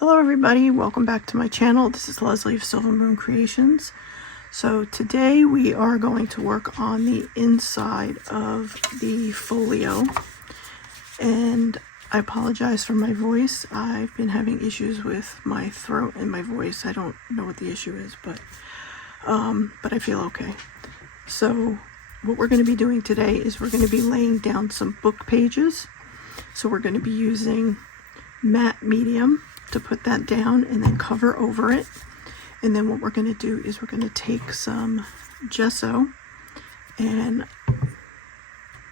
Hello everybody, welcome back to my channel. This is Leslie of Silver Moon Creations. So today we are going to work on the inside of the folio, and I apologize for my voice. I've been having issues with my throat and my voice. I don't know what the issue is, but I feel okay. So what we're going to be doing today is we're going to be laying down some book pages. So we're going to be using matte medium to put that down and then cover over it. And then what we're going to do is we're going to take some gesso and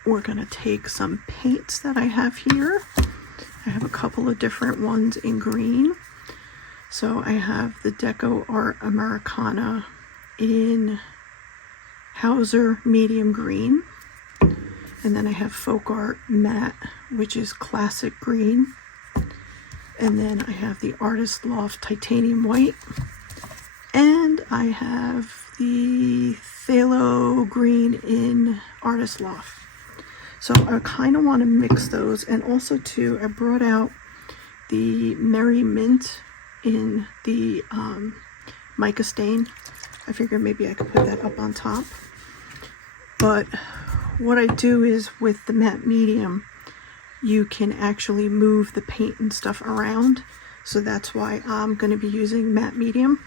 we're going to take some paints that I have here. I have a couple of different ones in green. So I have the Deco Art Americana in Hauser medium green. And then I have Folk Art Matte, which is classic green. And then I have the Artist Loft Titanium White. And I have the Phthalo Green in Artist Loft. So I kind of want to mix those. And also too, I brought out the Merry Mint in the mica stain. I figured maybe I could put that up on top. But what I do is with the matte medium, you can actually move the paint and stuff around. So that's why I'm going to be using matte medium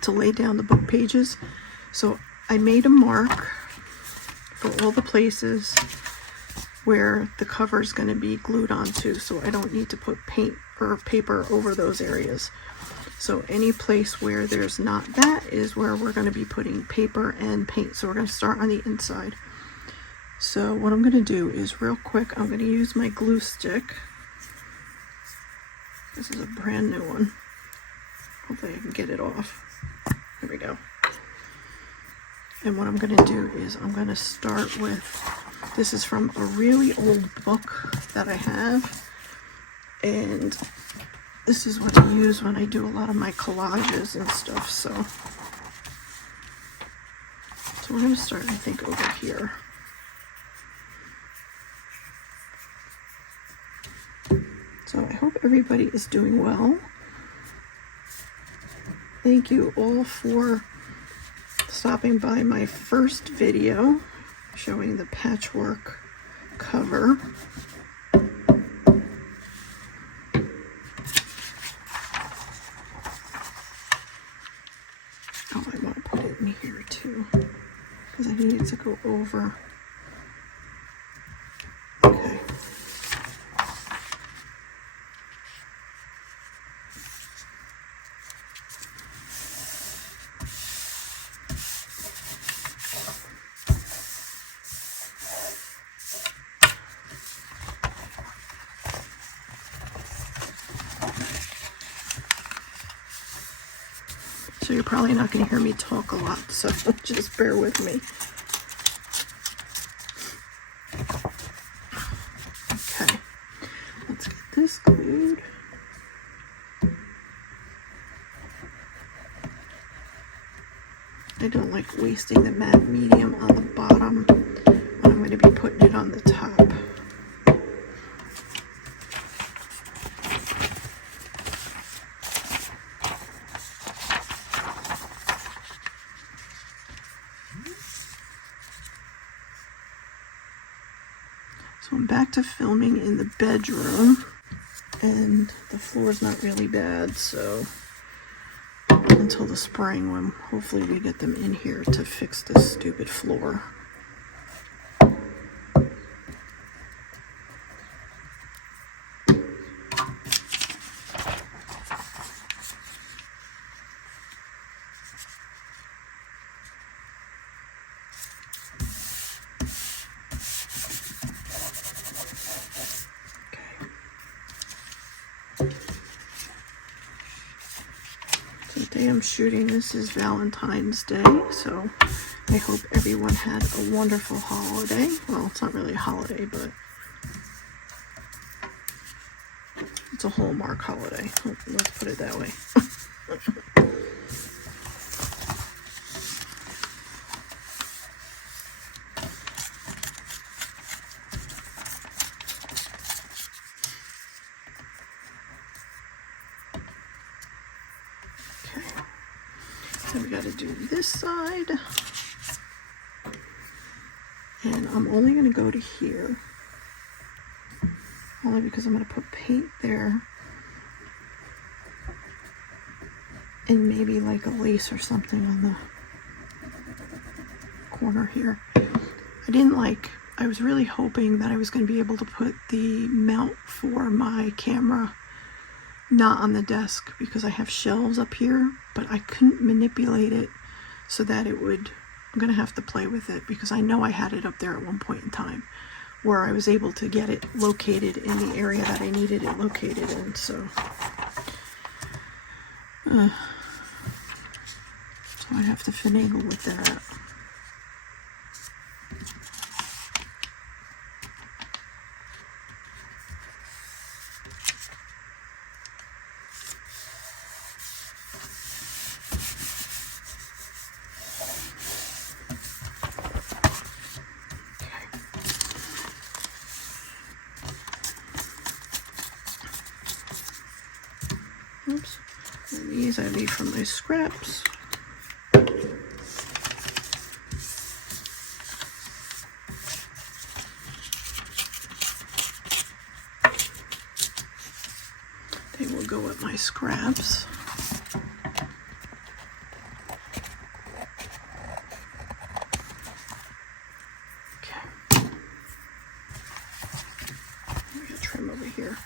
to lay down the book pages. So I made a mark for all the places where the cover is going to be glued onto, so I don't need to put paint or paper over those areas. So any place where there's not that is where we're going to be putting paper and paint. So we're going to start on the inside. So what I'm going to do is real quick, I'm going to use my glue stick. This is a brand new one. Hopefully I can get it off. There we go. And what I'm going to do is I'm going to start with, this is from a really old book that I have. And this is what I use when I do a lot of my collages and stuff. So we're going to start, I think, over here. So I hope everybody is doing well. Thank you all for stopping by my first video showing the patchwork cover. Oh, I want to put it in here too, because I need it to go over. Okay. So you're probably not going to hear me talk a lot, so just bear with me. Okay, let's get this glued. I don't like wasting the matte medium on the bottom when I'm going to be putting it on the top. So I'm back to filming in the bedroom, and the floor's not really bad, so until the spring when hopefully we get them in here to fix this stupid floor. Today I'm shooting, this is Valentine's Day, so I hope everyone had a wonderful holiday. Well, it's not really a holiday, but it's a Hallmark holiday. Let's put it that way. Then we got to do this side. And I'm only going to go to here. Only because I'm going to put paint there. And maybe like a lace or something on the corner here. I was really hoping that I was going to be able to put the mount for my camera not on the desk because I have shelves up here, but I couldn't manipulate it so that it would, I'm going to have to play with it because I know I had it up there at one point in time where I was able to get it located in the area that I needed it located in, so I have to finagle with that. Oops. And these I leave from my scraps. They will go with my scraps. Okay. We got trim over here.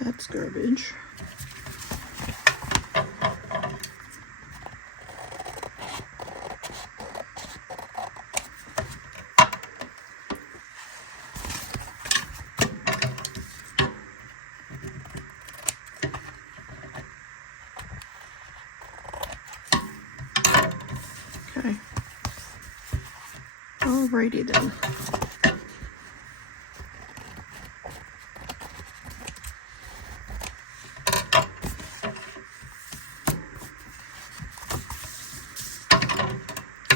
That's garbage. Okay. Alrighty then.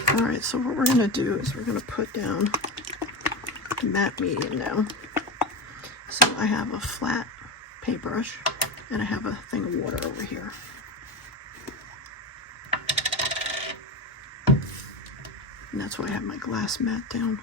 Alright, so what we're going to do is we're going to put down the matte medium now. So I have a flat paintbrush and I have a thing of water over here. And that's why I have my glass mat down.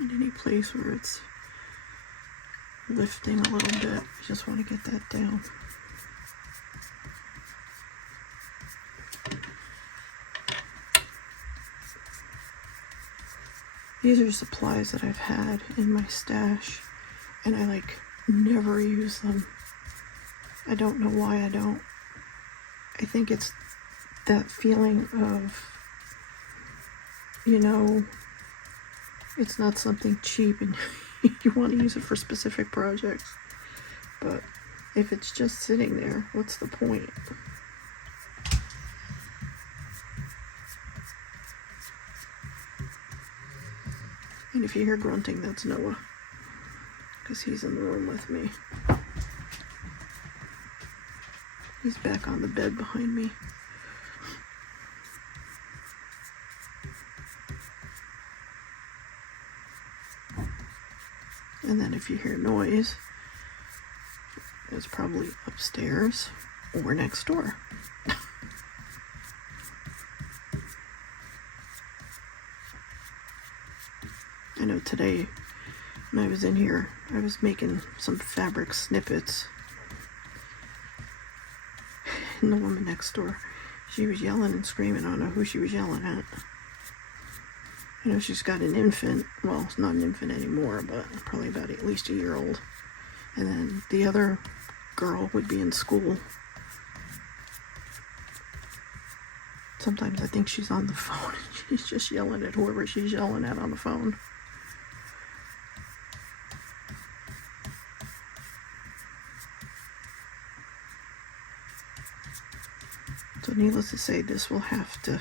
And any place where it's lifting a little bit, I just want to get that down. These are supplies that I've had in my stash and I like never use them. I don't know why I don't. I think it's that feeling of, you know, it's not something cheap and you want to use it for specific projects. But if it's just sitting there, what's the point? And if you hear grunting, that's Noah, because he's in the room with me. He's back on the bed behind me. And then if you hear noise, it's probably upstairs or next door. I know today when I was in here, I was making some fabric snippets. And the woman next door, she was yelling and screaming. I don't know who she was yelling at. I know she's got an infant. Well, it's not an infant anymore, but probably about at least a year old. And then the other girl would be in school. Sometimes I think she's on the phone. She's just yelling at whoever she's yelling at on the phone. So needless to say, this will have to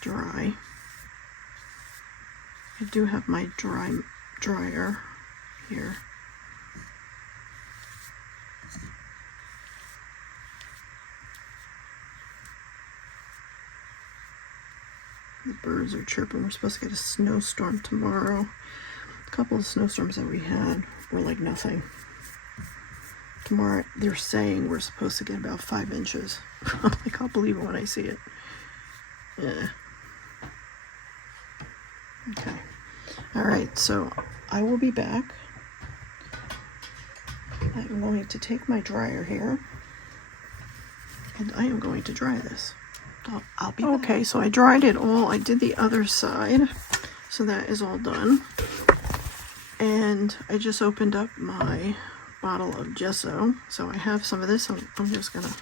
dry. I do have my dryer here. The birds are chirping. We're supposed to get a snowstorm tomorrow. A couple of snowstorms that we had were like nothing. Tomorrow they're saying we're supposed to get about 5 inches. I can't believe it when I see it. Yeah. Okay. All right, so I will be back. I'm going to take my dryer here, and I am going to dry this. I'll be back. Okay, so I dried it all. I did the other side, so that is all done. And I just opened up my bottle of gesso. So I have some of this. I'm just gonna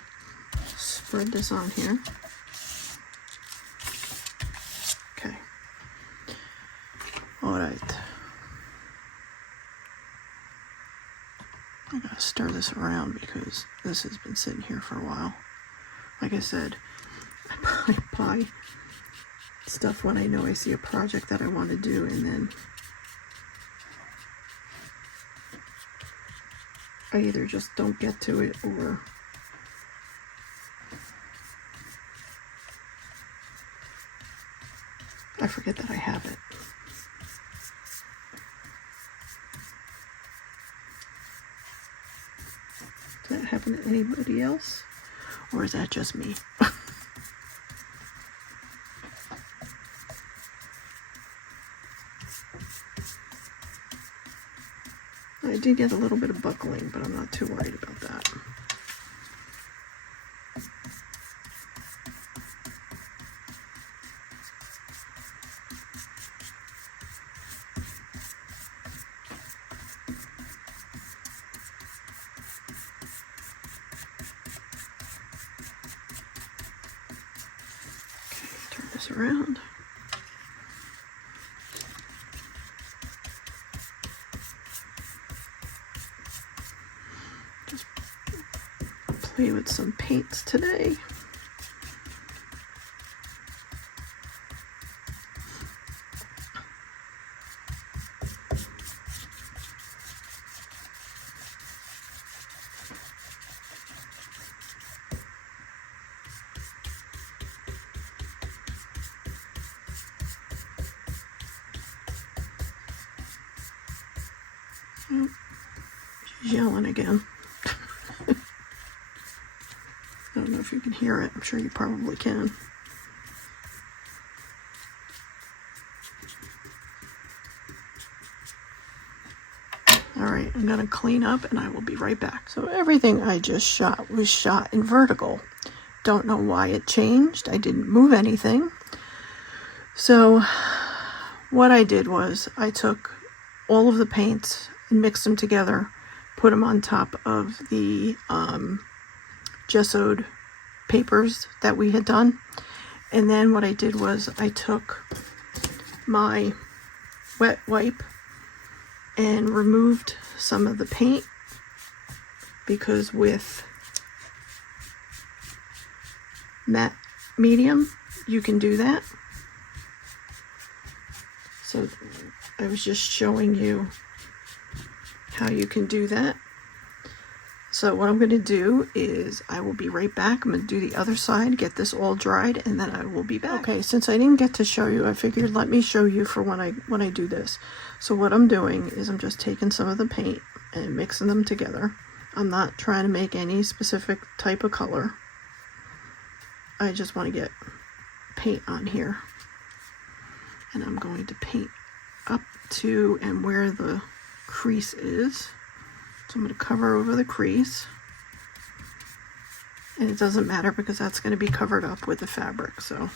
spread this on here. Okay. All right. I gotta stir this around because this has been sitting here for a while. Like I said, I buy stuff when I know I see a project that I want to do, and then I either just don't get to it, or I forget that I have it. Does that happen to anybody else? Or is that just me? I did get a little bit of buckling, but I'm not too worried about that. Okay, turn this around. Play with some paints today. Oh, she's yelling again. I don't know if you can hear it. I'm sure you probably can. All right, I'm gonna clean up and I will be right back. So everything I just shot was shot in vertical. Don't know why it changed. I didn't move anything. So what I did was I took all of the paints and mixed them together, put them on top of the gessoed papers that we had done. And then what I did was I took my wet wipe and removed some of the paint, because with matte medium you can do that. So I was just showing you how you can do that. So what I'm going to do is I will be right back. I'm going to do the other side, get this all dried, and then I will be back. Okay, since I didn't get to show you, I figured let me show you for when I do this. So what I'm doing is I'm just taking some of the paint and mixing them together. I'm not trying to make any specific type of color. I just want to get paint on here. And I'm going to paint up to and where the crease is. So I'm going to cover over the crease. And it doesn't matter because that's going to be covered up with the fabric, so.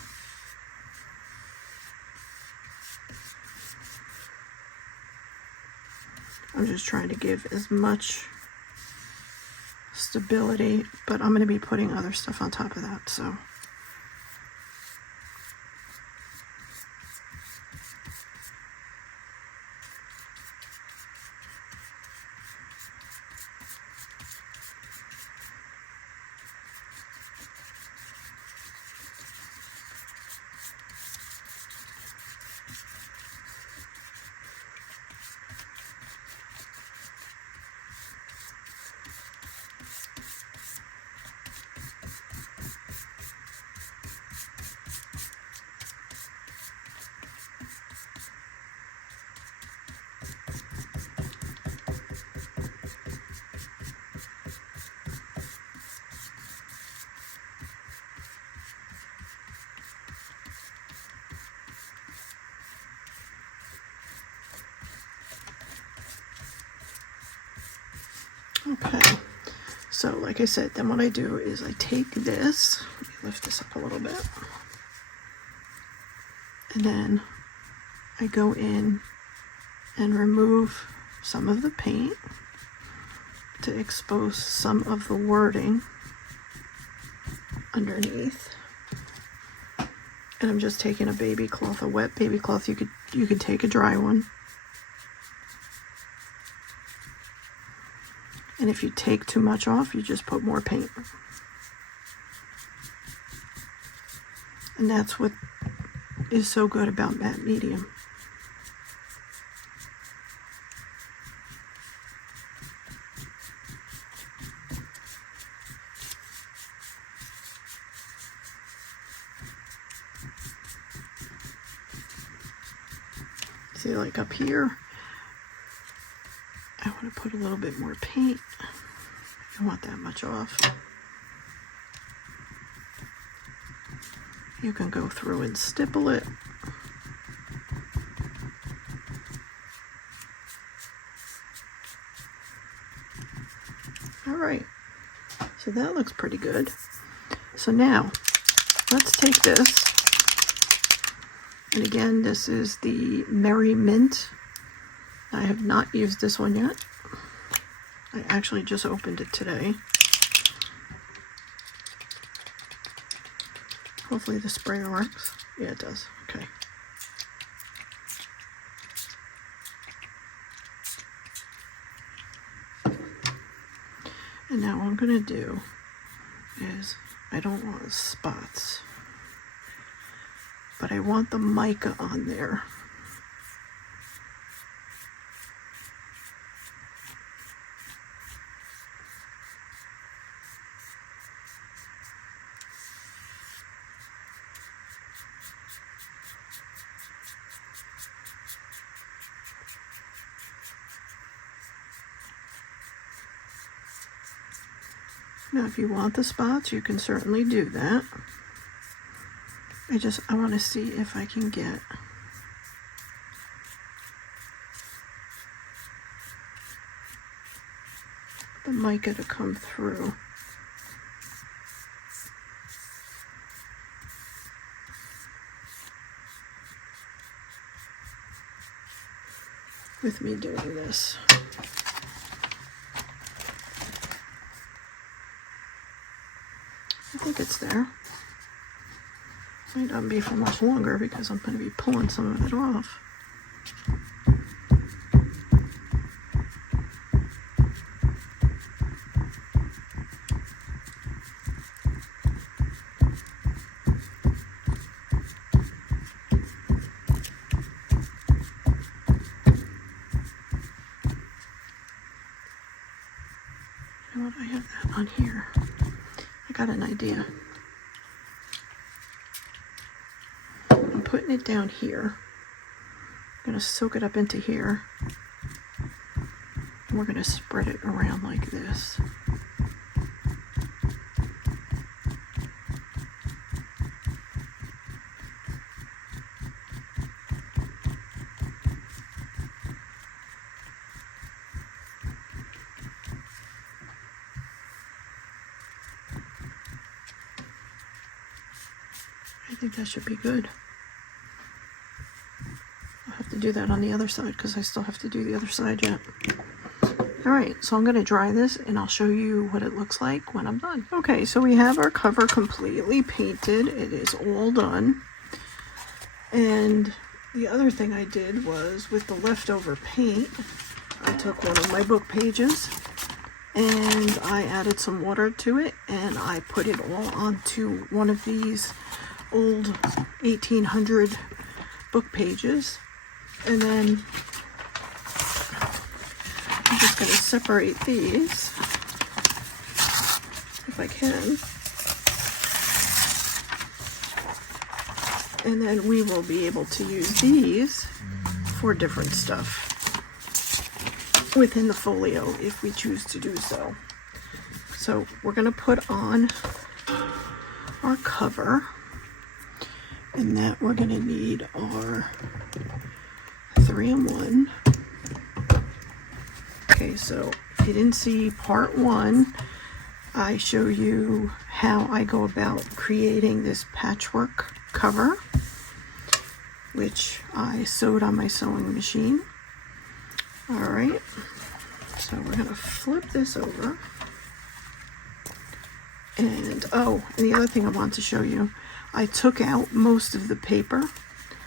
I'm just trying to give as much stability, but I'm going to be putting other stuff on top of that, so. Okay, so like I said, then what I do is I take this, let me lift this up a little bit, and then I go in and remove some of the paint to expose some of the wording underneath. And I'm just taking a baby cloth, a wet baby cloth. You could take a dry one. And if you take too much off, you just put more paint. And that's what is so good about matte medium. See, like up here, I want to put a little bit more paint. I don't want that much off. You can go through and stipple it. All right, so that looks pretty good. So now, let's take this. And again, this is the Merry Mint. I have not used this one yet. I actually just opened it today. Hopefully the sprayer works. Yeah, it does. Okay. And now what I'm going to do is, I don't want spots, but I want the mica on there. Now, if you want the spots, you can certainly do that. I want to see if I can get the mica to come through. With me doing this. I think it's there. Might not be for much longer because I'm going to be pulling some of it off. You know what? I have that on here. I got an idea. I'm putting it down here. I'm going to soak it up into here. And we're going to spread it around like this. think that should be good. I'll have to do that on the other side because I still have to do the other side yet. Alright, so I'm going to dry this and I'll show you what it looks like when I'm done. Okay, so we have our cover completely painted. It is all done. And the other thing I did was, with the leftover paint, I took one of my book pages and I added some water to it and I put it all onto one of these old 1800 book pages. And then I'm just going to separate these, if I can, and then we will be able to use these for different stuff within the folio if we choose to do so. So we're going to put on our cover, and that we're going to need our 3-in-1. Okay, so if you didn't see part 1, I show you how I go about creating this patchwork cover, which I sewed on my sewing machine. Alright, so we're going to flip this over. And, oh, and the other thing I want to show you, I took out most of the paper.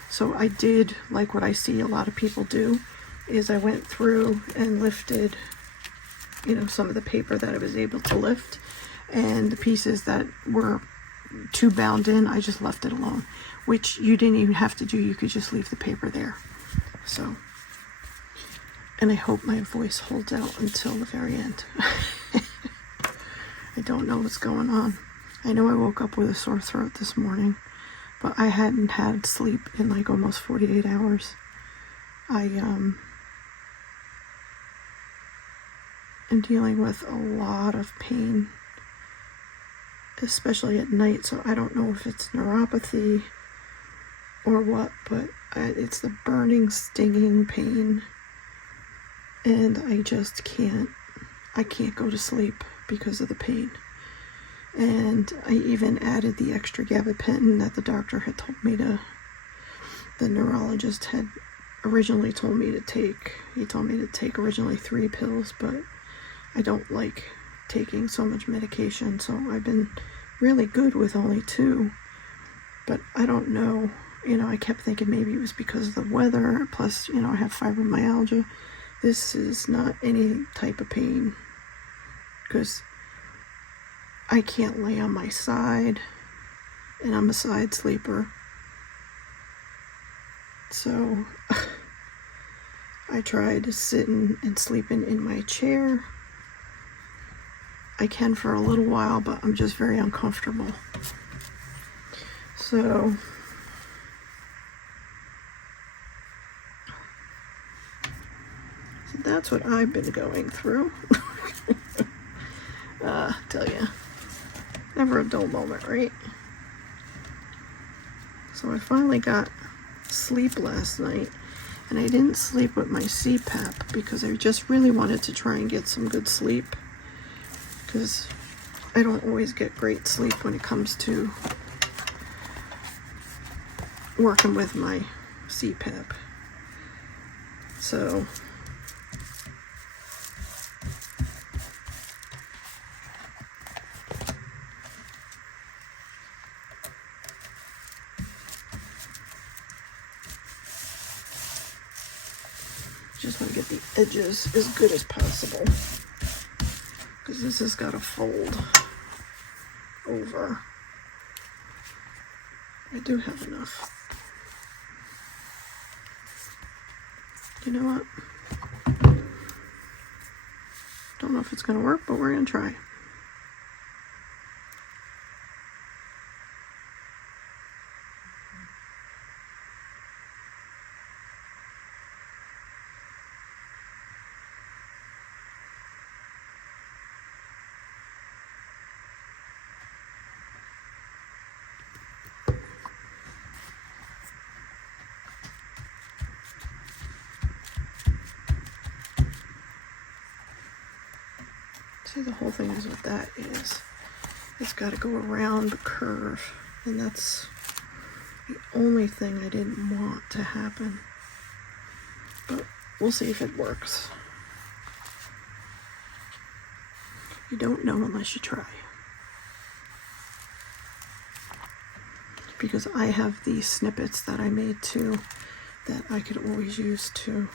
So I did, like what I see a lot of people do, is I went through and lifted, you know, some of the paper that I was able to lift, and the pieces that were too bound in, I just left it alone, which you didn't even have to do. You could just leave the paper there. So, and I hope my voice holds out until the very end. I don't know what's going on. I know I woke up with a sore throat this morning, but I hadn't had sleep in like almost 48 hours. I'm dealing with a lot of pain, especially at night, so I don't know if it's neuropathy or what, but it's the burning, stinging pain, and I just can't go to sleep because of the pain. And I even added the extra gabapentin that the doctor had told me to, the neurologist had originally told me to take. He told me to take originally 3 pills, but I don't like taking so much medication, so I've been really good with only 2. But I don't know, you know, I kept thinking maybe it was because of the weather, plus, you know, I have fibromyalgia. This is not any type of pain, because I can't lay on my side, and I'm a side sleeper. So I tried sitting and sleeping in my chair. I can for a little while, but I'm just very uncomfortable. So that's what I've been going through. Tell ya, never a dull moment, right? So I finally got sleep last night, and I didn't sleep with my CPAP because I just really wanted to try and get some good sleep, because I don't always get great sleep when it comes to working with my CPAP. So just want to get the edges as good as possible, because this has got to fold over. I do have enough. You know what? Don't know if it's going to work, but we're going to try. See, the whole thing is what that is. It's got to go around the curve, and that's the only thing I didn't want to happen. But we'll see if it works. You don't know unless you try. Because I have these snippets that I made too that I could always use too.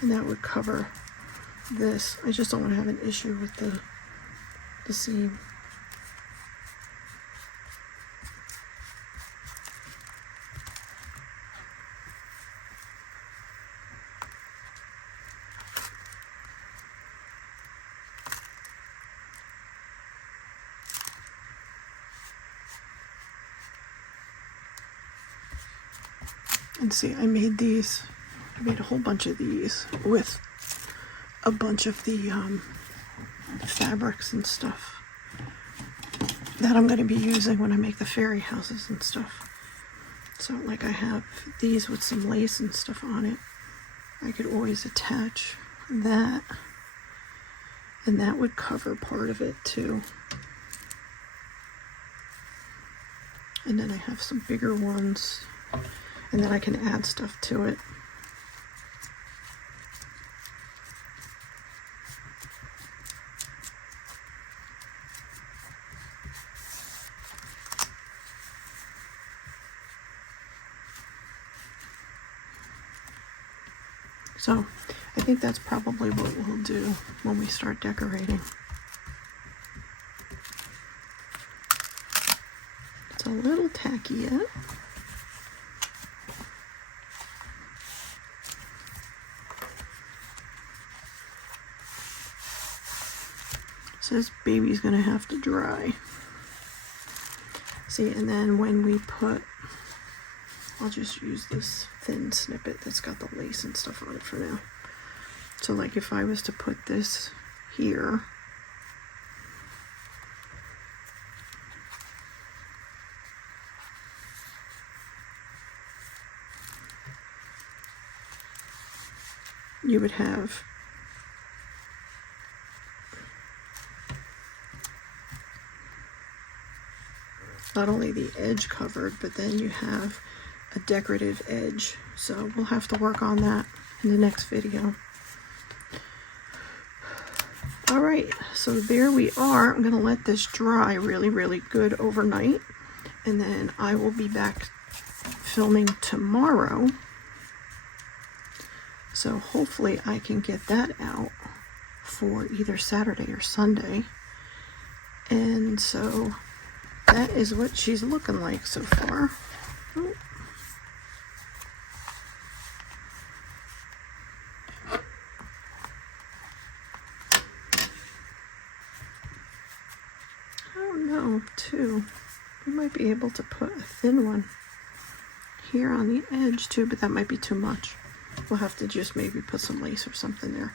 And that would cover this. I just don't want to have an issue with the seam. And see, I made these. I made a whole bunch of these with a bunch of the fabrics and stuff that I'm going to be using when I make the fairy houses and stuff. So like I have these with some lace and stuff on it. I could always attach that, and that would cover part of it too. And then I have some bigger ones, and then I can add stuff to it. So I think that's probably what we'll do when we start decorating. It's a little tacky yet. It says baby's gonna have to dry. See, and then when we put, I'll just use this thin snippet that's got the lace and stuff on it for now. So like if I was to put this here, you would have not only the edge covered, but then you have a decorative edge. So we'll have to work on that in the next video. All right, so there we are. I'm gonna let this dry really, really good overnight, and then I will be back filming tomorrow. So hopefully I can get that out for either Saturday or Sunday. And so that is what she's looking like so far. Oh. Too, we might be able to put a thin one here on the edge too, but that might be too much. We'll have to just maybe put some lace or something there,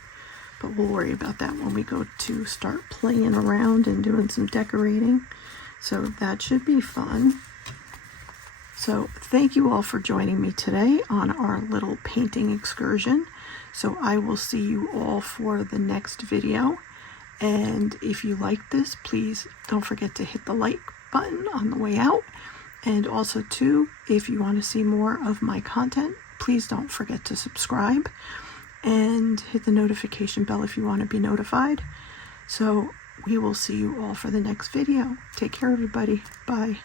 but we'll worry about that when we go to start playing around and doing some decorating. So that should be fun. So thank you all for joining me today on our little painting excursion. So I will see you all for the next video. And if you like this, please don't forget to hit the like button on the way out. And also too, if you want to see more of my content, please don't forget to subscribe and hit the notification bell if you want to be notified. So we will see you all for the next video. Take care, everybody. Bye.